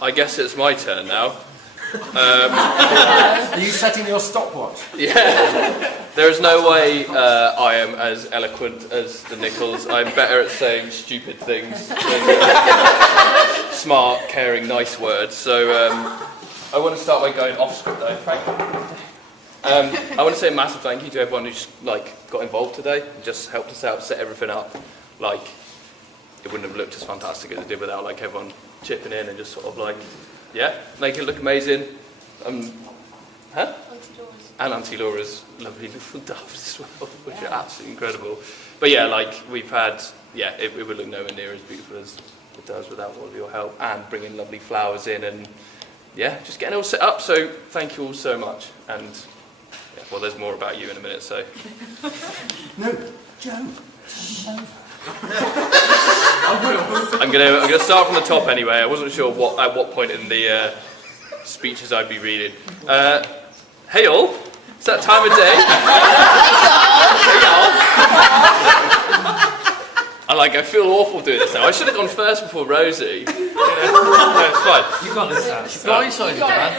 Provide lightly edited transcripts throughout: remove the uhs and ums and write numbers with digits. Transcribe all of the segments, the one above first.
I guess it's my turn now. Are you setting your stopwatch? Yeah. There is no way I am as eloquent as the Nichols. I'm better at saying stupid things than smart, caring, nice words. So I want to start by going off script though. Frank. I want to say a massive thank you to everyone who's got involved today and just helped us out, set everything up. It wouldn't have looked as fantastic as it did without everyone chipping in and just sort of make it look amazing. Huh? And Auntie Laura's lovely little doves as well, which are absolutely incredible. But we've had, it would look nowhere near as beautiful as it does without all of your help and bringing lovely flowers in and just getting it all set up. So thank you all so much. And there's more about you in a minute. So no, Joe. I'm gonna start from the top anyway. I wasn't sure at what point in the speeches I'd be reading. Hey all, it's that time of day. Hey y'all. I feel awful doing this now. I should have gone first before Rosie. No, it's fine. You got this out. She's blindsided, man.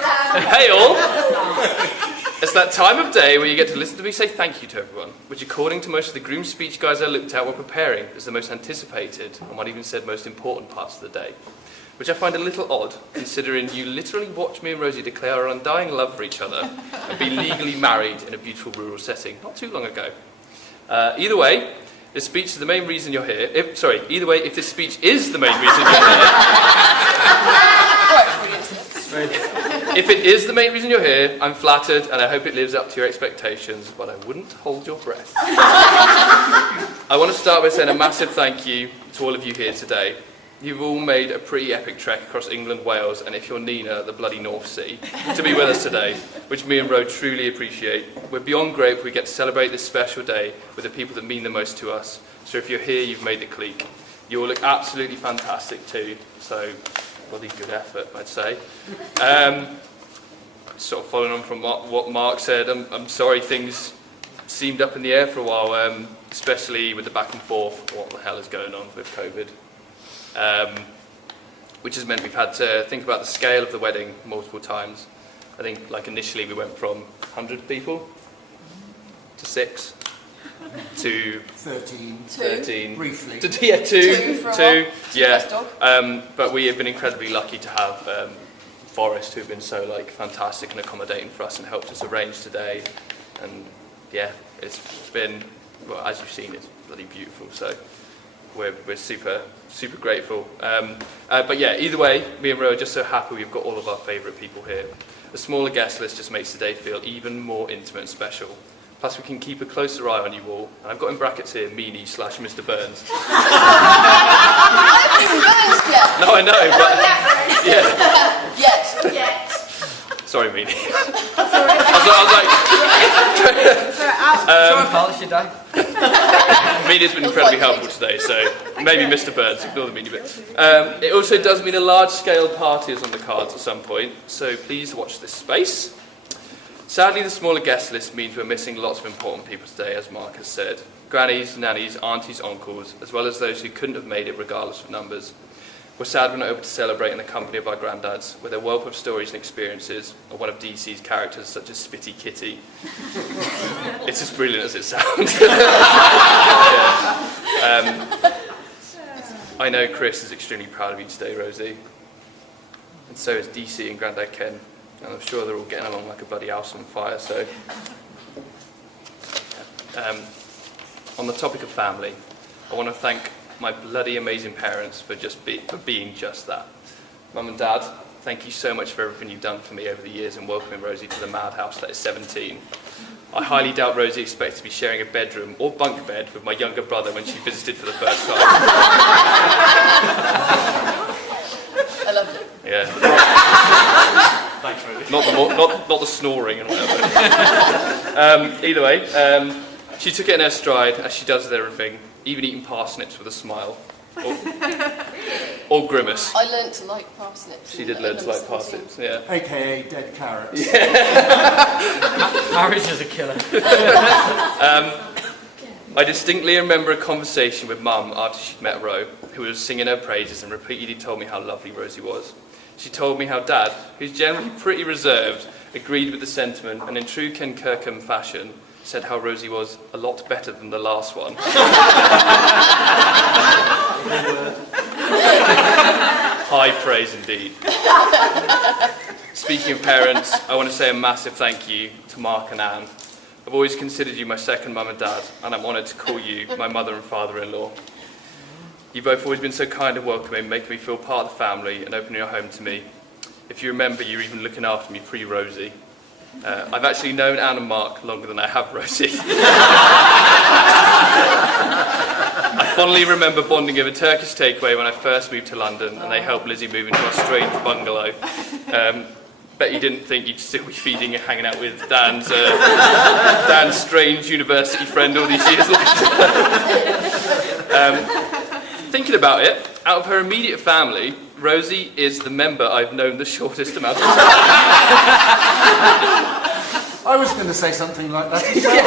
Hey all. It's that time of day where you get to listen to me say thank you to everyone, which according to most of the Groom Speech guys I looked at were preparing is the most anticipated, and one even said most important parts of the day. Which I find a little odd, considering you literally watched me and Rosie declare our undying love for each other and be legally married in a beautiful rural setting not too long ago. Either way, this speech is the main reason you're here. If this speech is the main reason you're here. If it is the main reason you're here, I'm flattered and I hope it lives up to your expectations, but I wouldn't hold your breath. I want to start by saying a massive thank you to all of you here today. You've all made a pretty epic trek across England, Wales, and if you're Nina, the bloody North Sea, to be with us today, which me and Ro truly appreciate. We're beyond grateful we get to celebrate this special day with the people that mean the most to us. So if you're here, you've made the clique. You all look absolutely fantastic too, so bloody good effort, I'd say. Sort of following on from what Mark said, I'm sorry things seemed up in the air for a while, especially with the back and forth, what the hell is going on with COVID. Which has meant we've had to think about the scale of the wedding multiple times. I think initially we went from 100 people to 6 to 13 briefly to 2 but we have been incredibly lucky to have Fforrest, who've been so fantastic and accommodating for us and helped us arrange today, and it's been, well, as you've seen, it's bloody beautiful, so we're super grateful. But either way, me and Ro are just so happy we've got all of our favourite people here. A smaller guest list just makes today feel even more intimate and special. Plus we can keep a closer eye on you all. And I've got in brackets here, Meanie/Mr. Burns. No, I know, but Yet. Sorry, Meanie. Sorry. Sorry, pal, it's your day. Media's been incredibly helpful today, so maybe Mr. Burns, ignore the media bit. It also does mean a large-scale party is on the cards at some point, so please watch this space. Sadly, the smaller guest list means we're missing lots of important people today, as Mark has said. Grannies, nannies, aunties, uncles, as well as those who couldn't have made it regardless of numbers. We're sad we're not able to celebrate in the company of our granddads, with their wealth of stories and experiences, or one of DC's characters such as Spitty Kitty. It's as brilliant as it sounds. I know Chris is extremely proud of you today, Rosie. And so is DC and Grandad Ken. And I'm sure they're all getting along like a bloody house on fire, so... on the topic of family, I want to thank my bloody amazing parents for being just that. Mum and Dad, thank you so much for everything you've done for me over the years and welcoming Rosie to the madhouse that is 17. I highly doubt Rosie expects to be sharing a bedroom or bunk bed with my younger brother when she visited for the first time. I love it. Yeah. Thanks, Rosie. Not the snoring and whatever. Either way, she took it in her stride, as she does with everything, even eating parsnips with a smile. Or grimace. I learnt to like parsnips. She did learn to like parsnips, yeah. AKA dead carrots. Marriage is a killer. I distinctly remember a conversation with Mum after she'd met Ro, who was singing her praises and repeatedly told me how lovely Rosie was. She told me how Dad, who's generally pretty reserved, agreed with the sentiment and in true Ken Kirkham fashion, said how Rosie was a lot better than the last one. High praise indeed. Speaking of parents, I want to say a massive thank you to Mark and Anne. I've always considered you my second mum and dad, and I'm honoured to call you my mother and father-in-law. You've both always been so kind and welcoming, making me feel part of the family and opening your home to me. If you remember, you were even looking after me pre-Rosie. I've actually known Anne and Mark longer than I have Rosie. I fondly remember bonding over Turkish takeaway when I first moved to London, and they helped Lizzie move into our strange bungalow. Bet you didn't think you'd still be feeding and hanging out with Dan's strange university friend all these years later. Thinking about it, out of her immediate family, Rosie is the member I've known the shortest amount of time. I was going to say something like that as well.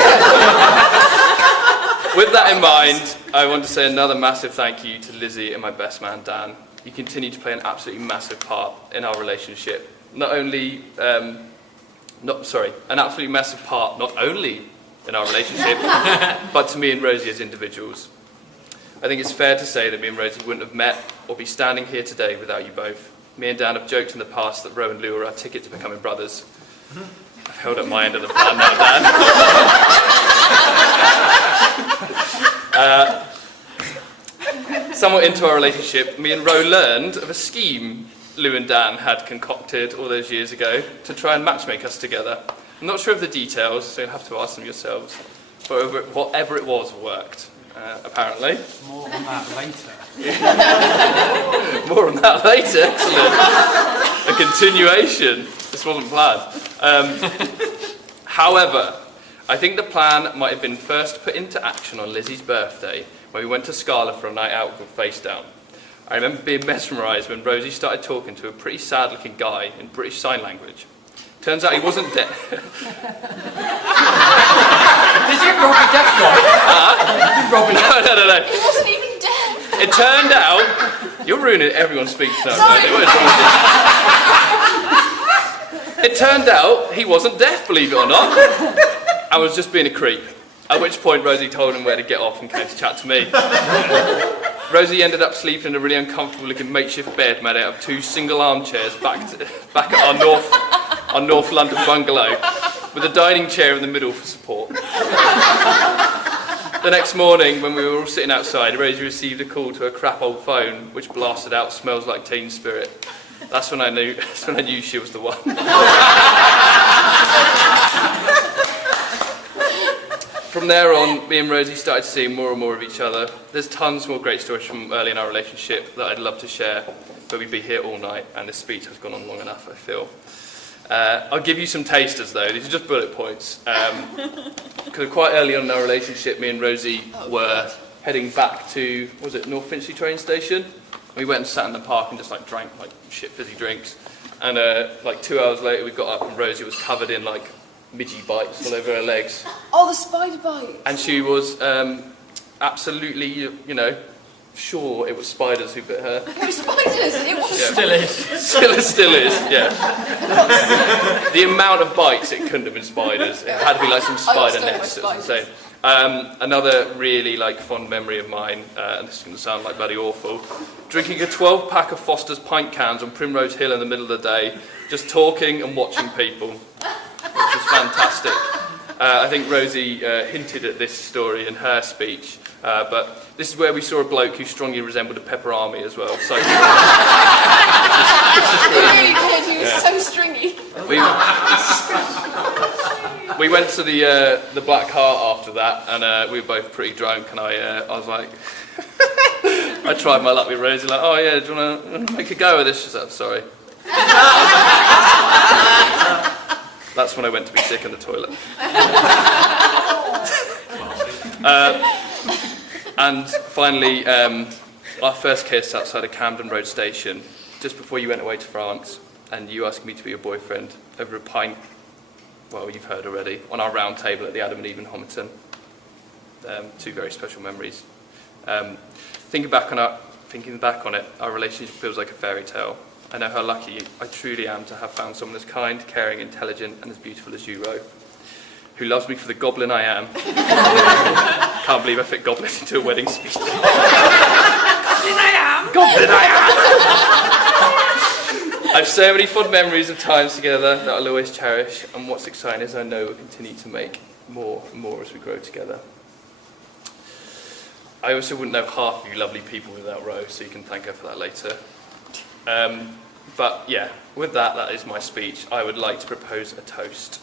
With that in mind, I want to say another massive thank you to Lizzie and my best man Dan. You continue to play an absolutely massive part in our relationship. An absolutely massive part, not only in our relationship, but to me and Rosie as individuals. I think it's fair to say that me and Rosie wouldn't have met or be standing here today without you both. Me and Dan have joked in the past that Ro and Lou are our ticket to becoming brothers. I've held up my end of the plan now, Dan. Somewhat into our relationship, me and Ro learned of a scheme Lou and Dan had concocted all those years ago to try and matchmake us together. I'm not sure of the details, so you'll have to ask them yourselves. But whatever it was worked, apparently. More on that later. More on that later, excellent. A continuation. This wasn't planned. However, I think the plan might have been first put into action on Lizzie's birthday, when we went to Scala for a night out with Face Down. I remember being mesmerised when Rosie started talking to a pretty sad-looking guy in British Sign Language. Turns out he wasn't deaf. Did you rob a deaf guy? No. He wasn't even deaf. It turned out... You're ruining everyone's speech now. Sorry. It turned out he wasn't deaf, believe it or not. I was just being a creep. At which point Rosie told him where to get off and came to chat to me. Rosie ended up sleeping in a really uncomfortable looking makeshift bed made out of two single armchairs back at our North London bungalow, with a dining chair in the middle for support. The next morning, when we were all sitting outside, Rosie received a call to her crap old phone, which blasted out "Smells Like Teen Spirit." That's when I knew she was the one. From there on, me and Rosie started seeing more and more of each other. There's tons more great stories from early in our relationship that I'd love to share, but we'd be here all night, and this speech has gone on long enough, I feel. I'll give you some tasters, though. These are just bullet points. Because quite early on in our relationship, me and Rosie were heading back to, North Finchley train station? We went and sat in the park and just drank shit fizzy drinks. And 2 hours later, we got up and Rosie was covered in midgie bites all over her legs. Oh, the spider bite. And she was absolutely, sure it was spiders who bit her. It was spiders. It was. Yeah. Still is. Yeah. The amount of bites, it couldn't have been spiders. It had to be some spider nets. It was insane. Another really fond memory of mine, and this is going to sound bloody awful, drinking a 12-pack of Foster's pint cans on Primrose Hill in the middle of the day, just talking and watching people, which was fantastic. I think Rosie hinted at this story in her speech, but this is where we saw a bloke who strongly resembled a pepper army as well. So, He really did. He was so stringy. We went to the Black Heart after that, and we were both pretty drunk, and I was like, I tried my luck with Rosie, oh yeah, do you want to make a go of this? She said, sorry. That's when I went to be sick in the toilet. And finally, our first kiss outside of Camden Road Station, just before you went away to France, and you asked me to be your boyfriend over a pint, well, you've heard already, on our round table at the Adam and Eve in Homerton. two very special memories. Thinking back on it, our relationship feels like a fairy tale. I know how lucky I truly am to have found someone as kind, caring, intelligent, and as beautiful as you, Ro, who loves me for the goblin I am. Can't believe I fit goblin into a wedding speech. Goblin I am! Goblin I am! I have so many fond memories of times together that I'll always cherish, and what's exciting is I know we'll continue to make more and more as we grow together. I also wouldn't know half of you lovely people without Ro, so you can thank her for that later. But yeah, with that is my speech. I would like to propose a toast.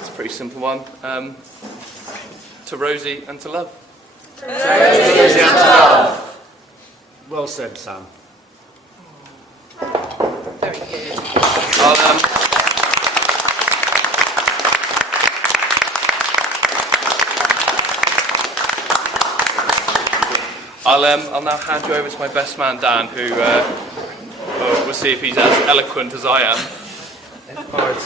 It's a pretty simple one. To Rosie and to love. Rosie and to love. Well said, Sam. Very good. I'll now hand you over to my best man Dan, who we'll see if he's as eloquent as I am. Alright,